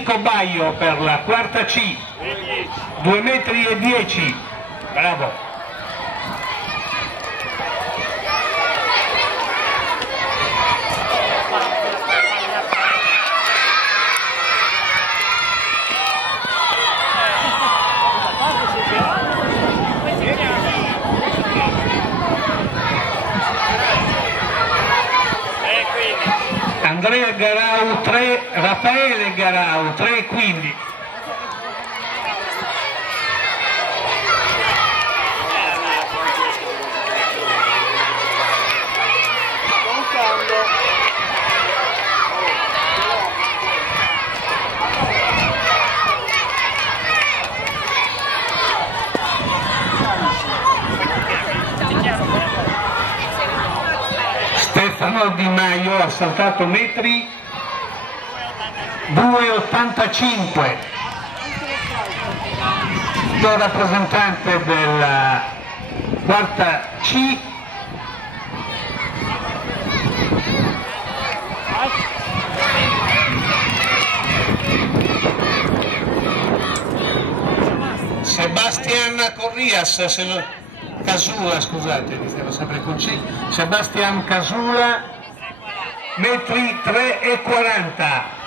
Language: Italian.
Enrico Baio per la quarta C, 2,10 metri, bravo. Andrea Garau 3, Raffaele Garau 3,15. Stefano Di Maio ha saltato metri 2,85. Il rappresentante della quarta C Sebastian Corrias, Casula, scusate, iniziamo sempre con C, Sebastian Casula, metri 3,40.